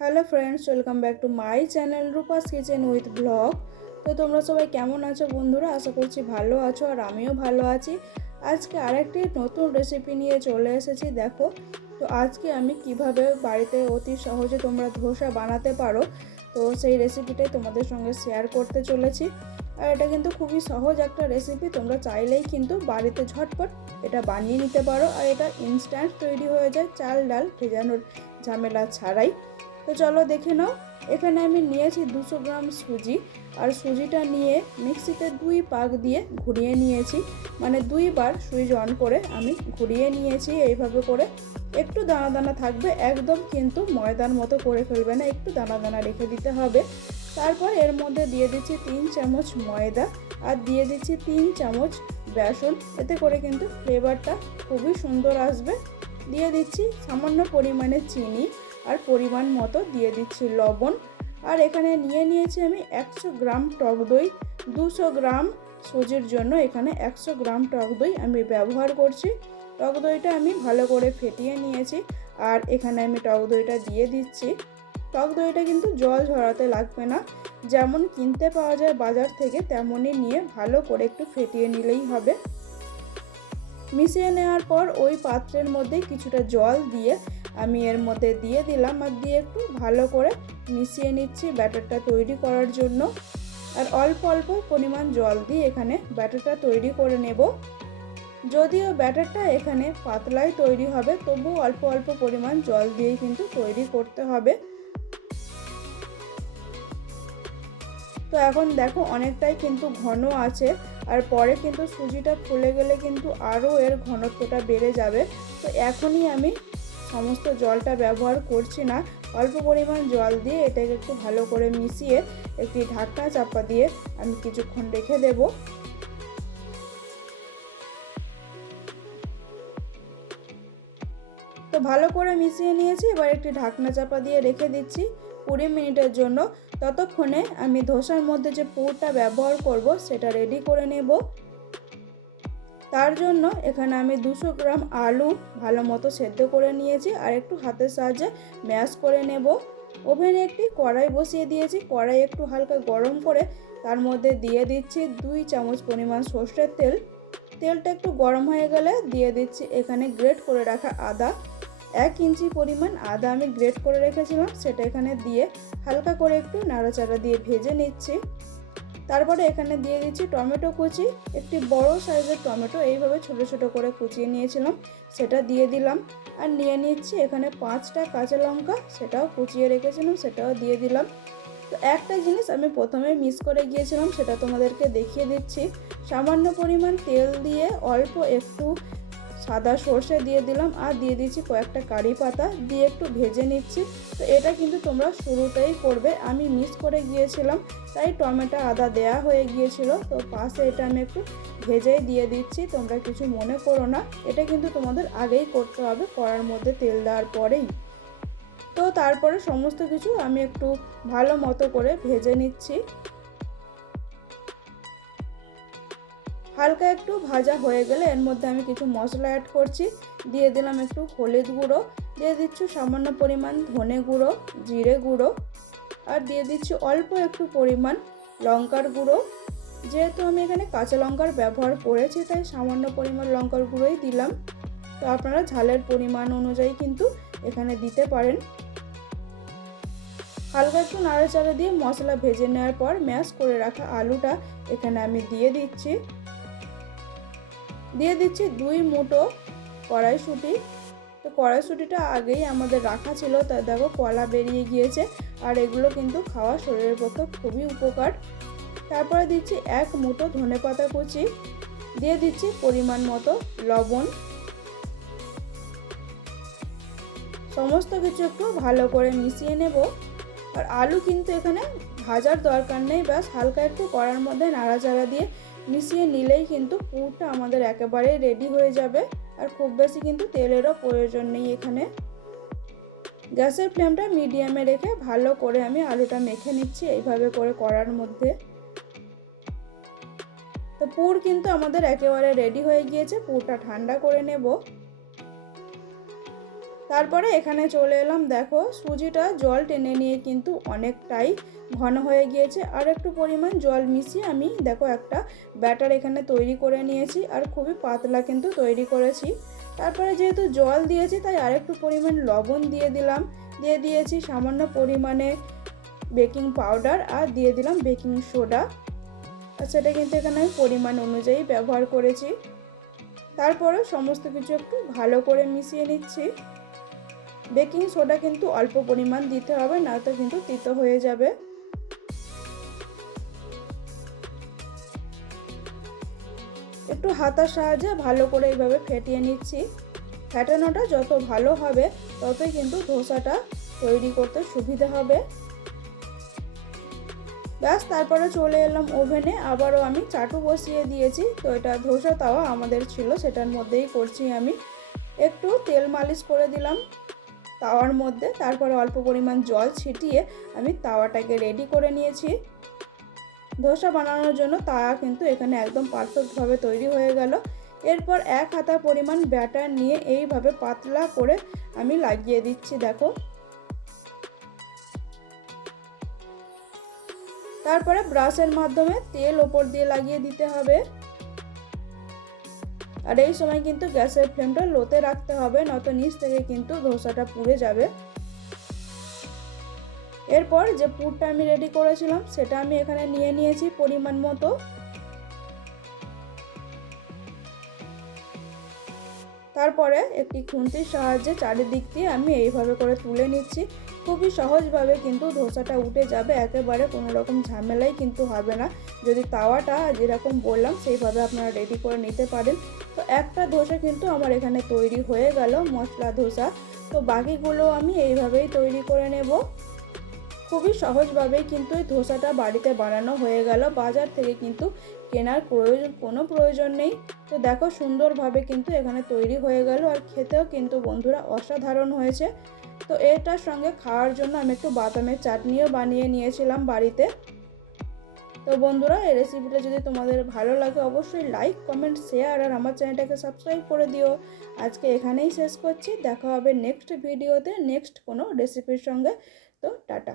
Hello friends, welcome back to my channel Rupa's kitchen with blog. তো তোমরা সবাই কেমন আছো বন্ধুরা? আশা করছি ভালো আছো, আর আমিও ভালো আছি। আজকে আরেকটি নতুন রেসিপি নিয়ে চলে এসেছি। দেখো, তো আজকে আমি কিভাবে বাড়িতে অতি সহজে তোমরা ধোসা বানাতে পারো, তো সেই রেসিপিটাই তোমাদের সঙ্গে শেয়ার করতে চলেছি। আর এটা কিন্তু খুবই সহজ একটা রেসিপি, তোমরা চাইলেই কিন্তু বাড়িতে ঝটপট এটা বানিয়ে নিতে পারো। আর এটা ইনস্ট্যান্ট তৈরি হয়ে যায়, চাল ডাল ভেজানোর ঝামেলা ছাড়াই। তো চলো দেখে নাও। এখানে আমি নিয়েছি 200 গ্রাম সুজি, আর সুজিটা নিয়ে মিক্সিতে 2 পাক দিয়ে ঘুরিয়ে নিয়েছি, মানে 2বার সুইচ অন করে আমি ঘুরিয়ে নিয়েছি এইভাবে করে। একটু দানা দানা থাকবে, একদম কিন্তু ময়দার মতো করে ফেলবে না, একটু দানা দানা রেখে দিতে হবে। তারপর এর মধ্যে দিয়ে দিচ্ছি 3 চামচ ময়দা, আর দিয়ে দিচ্ছি 3 চামচ বেসন। এতে করে কিন্তু ফ্লেভারটা খুবই সুন্দর আসবে। দিয়ে দিচ্ছি সামান্য পরিমাণে চিনি, আর পরিমাণ মতো দিয়ে দিচ্ছি লবণ। আর এখানে নিয়েছি আমি 100 গ্রাম টক দই। 200 গ্রাম সুজির জন্য এখানে 100 গ্রাম টক দই আমি ব্যবহার করছি। টক দইটা আমি ভালো করে ফেটিয়ে নিয়েছি, আর এখানে আমি টক দইটা দিয়ে দিচ্ছি। টক দইটা কিন্তু জল ঝরাতে লাগবে না, যেমন কিনতে পাওয়া যায় বাজার থেকে তেমনই নিয়ে ভালো করে একটু ফেটিয়ে নিলেই হবে। মিশিয়ে নেওয়ার পর ওই পাত্রের মধ্যে কিছুটা জল দিয়ে আমি এর মধ্যে দিয়ে দিলাম, আর দিয়ে একটু ভালো করে মিশিয়ে নিচ্ছি ব্যাটারটা তৈরি করার জন্য। আর অল্প অল্প পরিমাণ জল দিয়ে এখানে ব্যাটারটা তৈরি করে নেব। যদিও ব্যাটারটা এখানে পাতলাই তৈরি হবে, তবু অল্প অল্প পরিমাণ জল দিয়েই কিন্তু তৈরি করতে হবে। তো এখন দেখো অনেকটাই কিন্তু ঘন আছে, আর পরে কিন্তু সুজিটা ফুলে গেলে কিন্তু আরও এর ঘনত্বটা বেড়ে যাবে। তো এখনই আমি সমস্ত জলটা ব্যবহার করছি না, অল্প পরিমাণ জল দিয়ে এটাকে একটু ভালো করে মিশিয়ে একটি ঢাকনা চাপা দিয়ে আমি কিছুক্ষণ রেখে দেব। তো ভালো করে মিশিয়ে নিয়েছি, এবার একটি ঢাকনা চাপা দিয়ে রেখে দিচ্ছি 20 মিনিটের জন্য। ততক্ষণে আমি ধোসার মধ্যে যে পুরটা ব্যবহার করব সেটা রেডি করে নেব। তার জন্য এখানে আমি 200 গ্রাম আলু ভালো মতো সেদ্ধ করে নিয়েছি, আর একটু হাতের সাহায্যে ম্যাশ করে নেব। ওভেনে একটি কড়াই বসিয়ে দিয়েছি, কড়াই একটু হালকা গরম করে তার মধ্যে দিয়ে দিচ্ছি 2 চামচ পরিমাণ সর্ষের তেল। তেলটা একটু গরম হয়ে গেলে দিয়ে দিচ্ছি এখানে গ্রেট করে রাখা আদা। 1 ইঞ্চি পরিমাণ আদা আমি গ্রেট করে রেখেছিলাম, সেটা এখানে দিয়ে হালকা করে একটু নাড়াচাড়া দিয়ে ভেজে নিচ্ছি। তারপরে এখানে দিয়ে দিচ্ছি টমেটো কুচি। একটি বড় সাইজের টমেটো এইভাবে ছোট ছোট করে কুচিয়ে নিয়েছিলাম, সেটা দিয়ে দিলাম। আর নিয়ে নিচ্ছি এখানে 5টা কাঁচা লঙ্কা, সেটাও কুচিয়ে রেখেছিলাম, সেটাও দিয়ে দিলাম। তো একটা জিনিস আমি প্রথমে মিস করে গিয়েছিলাম, সেটা তোমাদেরকে দেখিয়ে দিচ্ছি। সামান্য পরিমাণ তেল দিয়ে অল্প একটু সাদা সর্ষে দিয়ে দিলাম, আর দিয়ে দিচ্ছি কয়েকটা কারি পাতা, দিয়ে একটু ভেজে নিচ্ছি। তো এটা কিন্তু তোমরা শুরুতেই করবে, আমি মিস করে গিয়েছিলাম, তাই টমেটো আদা দেয়া হয়ে গিয়েছিল। তো পাশে এটা আমি একটু ভেজেই দিয়ে দিচ্ছি, তোমরা কিছু মনে করো না, এটা কিন্তু তোমাদের আগেই করতে হবে, কড়ার মধ্যে তেল দেওয়ার পরেই। তো তারপরে সমস্ত কিছু আমি একটু ভালো মতো করে ভেজে নিচ্ছি। হালকা একটু ভাজা হয়ে গেলে এর মধ্যে আমি কিছু মশলা অ্যাড করছি। দিয়ে দিলাম একটু হলুদ গুঁড়ো, দিয়ে দিচ্ছি সামান্য পরিমাণ ধনে গুঁড়ো, জিরে গুঁড়ো, আর দিয়ে দিচ্ছি অল্প একটু পরিমাণ লঙ্কার গুঁড়ো। যেহেতু আমি এখানে কাঁচা লঙ্কার ব্যবহার করেছি, তাই সামান্য পরিমাণ লঙ্কার গুঁড়োই দিলাম। তো আপনারা ঝালের পরিমাণ অনুযায়ী কিন্তু এখানে দিতে পারেন। হালকা একটু নাড়াচাড়া দিয়ে মশলা ভেজে নেওয়ার পর ম্যাশ করে রাখা আলুটা এখানে আমি দিয়ে দিচ্ছি। 2 মুঠো কড়াইশুঁটি। তো কড়াইশুঁটিটা আগেই আমাদের রাখা ছিল, তাই দেখো কলা বেরিয়ে গিয়েছে, আর এগুলো কিন্তু খাওয়া শরীরের পক্ষে খুবই উপকার। তারপরে দিচ্ছি 1 মুঠো ধনেপাতা কুচি, দিয়ে দিচ্ছি পরিমাণ মতো লবণ। সমস্ত কিছু একটু ভালো করে মিশিয়ে নেব। আর আলু কিন্তু এখানে ভাজার দরকার নেই, ব্যাস হালকা একটু কড়ার মধ্যে নাড়াচাড়া দিয়ে মিশিয়ে নিলেই কিন্তু পুরটা আমাদের একেবারে রেডি হয়ে যাবে। আর খুব বেশি কিন্তু তেলেরও প্রয়োজন নেই এখানে। গ্যাসের ফ্লেমটা মিডিয়ামে রেখে ভালো করে আমি আলুটা মেখে নিচ্ছি এইভাবে করে কড়ার মধ্যে। তো পুর কিন্তু আমাদের একেবারে রেডি হয়ে গিয়েছে, পুরটা ঠান্ডা করে নেব। তারপরে এখানে চলে এলাম, দেখো সুজিটা জল টেনে নিয়ে কিন্তু অনেকটাই ঘন হয়ে গিয়েছে। আর একটু পরিমাণ জল মিশিয়ে আমি দেখো একটা ব্যাটার এখানে তৈরি করে নিয়েছি, আর খুবই পাতলা কিন্তু তৈরি করেছি। তারপরে যেহেতু জল দিয়েছি তাই আরেকটু পরিমাণ লবণ দিয়ে দিলাম, দিয়ে দিয়েছি সামান্য পরিমাণে বেকিং পাউডার, আর দিয়ে দিলাম বেকিং সোডা, আর সেটা কিন্তু এখানে আমি পরিমাণ অনুযায়ী ব্যবহার করেছি। তারপরে সমস্ত কিছু একটু ভালো করে মিশিয়ে নিচ্ছি। বেকিং সোডা কিন্তু অল্প পরিমাণ দিতে হবে, না তো কিন্তু তিতো হয়ে যাবে। একটু হাতার সাহায্যে ভালো করে এইভাবে ফেটিয়ে নিচ্ছি। ফেটানোটা যত ভালো হবে ততই কিন্তু ধোসাটা তৈরি করতে সুবিধা হবে। ব্যাস, তারপরে চলে এলাম ওভেনে। আবারও আমি চাটু বসিয়ে দিয়েছি। তো এটা ধোসা তাওয়া আমাদের ছিল, সেটার মধ্যেই করছি আমি। একটু তেল মালিশ করে দিলাম তাওয়ার মধ্যে, তারপরে অল্প পরিমাণ জল ছিটিয়ে আমি তাওয়াটাকে রেডি করে নিয়েছি। ধোসা বানানোর জন্য তাওয়া কিন্তু এখানে একদম পারফেক্টভাবে তৈরি হয়ে গেল। এরপর এক হাতা পরিমাণ ব্যাটার নিয়ে এইভাবে পাতলা করে আমি লাগিয়ে দিচ্ছি, দেখো। তারপরে ব্রাশের মাধ্যমে তেল ওপর দিয়ে লাগিয়ে দিতে হবে। আর এই সময় কিন্তু গ্যাসের ফ্লেমটা লোতে রাখতে হবে, নয়তো নিচ থেকে কিন্তু ধোসাটা পুড়ে যাবে। এরপর যে পুরটা আমি রেডি করেছিলাম সেটা আমি এখানে নিয়ে নিয়েছি পরিমাণ মতো। তারপরে একটি খুন্তির সাহায্যে চারিদিক দিয়ে আমি এইভাবে করে তুলে নিচ্ছি। খুবই সহজভাবে কিন্তু ধোসাটা উঠে যাবে, একেবারে কোনো রকম ঝামেলাই কিন্তু হবে না যদি তাওয়াটা যেরকম বললাম সেইভাবে আপনারা রেডি করে নিতে পারেন। তো একটা ধোসা কিন্তু আমার এখানে তৈরি হয়ে গেল, মশলা ধোসা। তো বাকিগুলো আমি এইভাবেই তৈরি করে নেব। খুবই সহজভাবেই কিন্তু এই ধোসাটা বাড়িতে বানানো হয়ে গেল, বাজার থেকে কিন্তু কেনার কোনো প্রয়োজন নেই। তো দেখো সুন্দরভাবে কিন্তু এখানে তৈরি হয়ে গেল, আর খেতেও কিন্তু বন্ধুরা অসাধারণ হয়েছে। তো এটার সঙ্গে খাওয়ার জন্য আমি একটু বাদামের চাটনিও বানিয়ে নিয়েছিলাম বাড়িতে। তো বন্ধুরা, এই রেসিপিটা যদি তোমাদের ভালো লাগে অবশ্যই লাইক, কমেন্ট, শেয়ার আর আমার চ্যানেলটাকে সাবস্ক্রাইব করে দিও। আজকে এখানেই শেষ করছি, দেখা হবে নেক্সট ভিডিওতে নেক্সট কোনো রেসিপির সঙ্গে। তো টাটা।